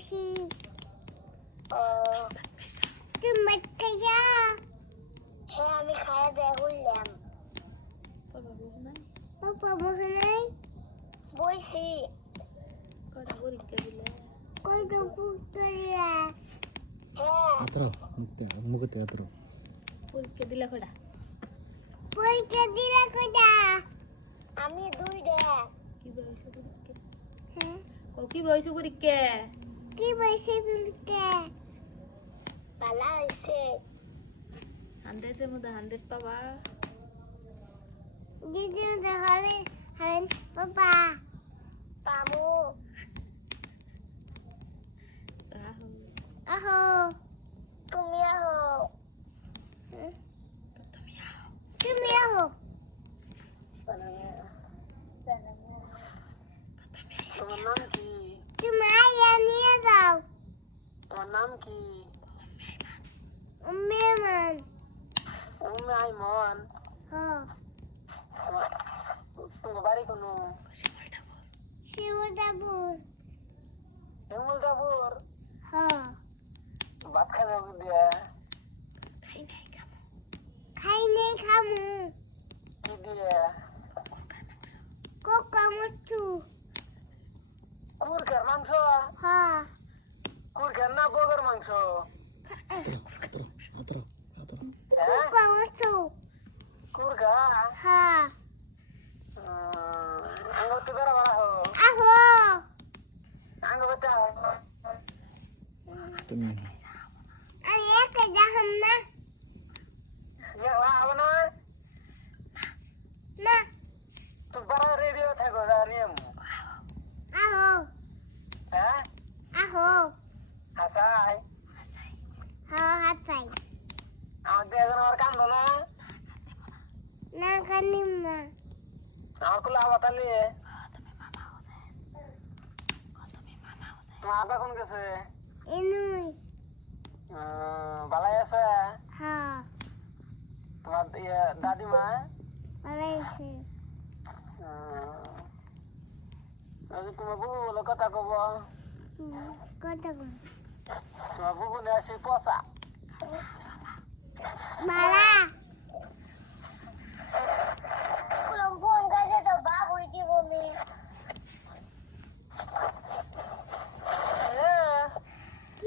বসি তুমি ভাত খাইয়া হ্যাঁ আমি খাইয়া দেয়া হইলাম পাপা বসে নাই বসি কটা পরীক্ষা দিলা আতরো মুখতে আতরো পরীক্ষা দিলা কটা আমি দুইটা কি বয়সে পরীক্ষা কি বসে পরীক্ষা ভালো হয়েছে 100 এর মধ্যে 100 পাবা দিদি হলে হলেন পাপা পামু আহো তুমি আহো তুমি আহো তোমার নাম কি তুমি আয়া নিয়ে যাও তোমার নাম কি মেহমান উম্মে আইমন হ্যাঁ তোমার বাড়ি কোনো শিমুদাপুর হেমুলতাপুর হ্যাঁ ভাত খাবে দিয়া খাই নেই খামু কি দিয়ে কোকা মুচু কুরকার মাংস হ্যাঁ কুরকার না বগর মাংস আতরো আতরো আতরো হ্যাঁ কোকা মুচু কুরকা হ্যাঁ আঙ্গ তো বেড়া বাড়া হো আহো আঙ্গ বাচ্চা তুমি আমি একা যাহাম না আবো না না তো বড় রেডিও থাকো জানিম আহো হ্যাঁ আহো হাসাই হ্যাঁ হাত পাই আমার দিয়ে আমার কান্দো না না কানিম না আমার কুলে আবার তাহলে তোমার আব্বা কোন গেছে এনুই ভালাই আছে হ্যাঁ তোমার দাদিমা পালাইছে তোমার বুবু বলে কথা কব কত তোমার বুবু নিয়ে আসি পচা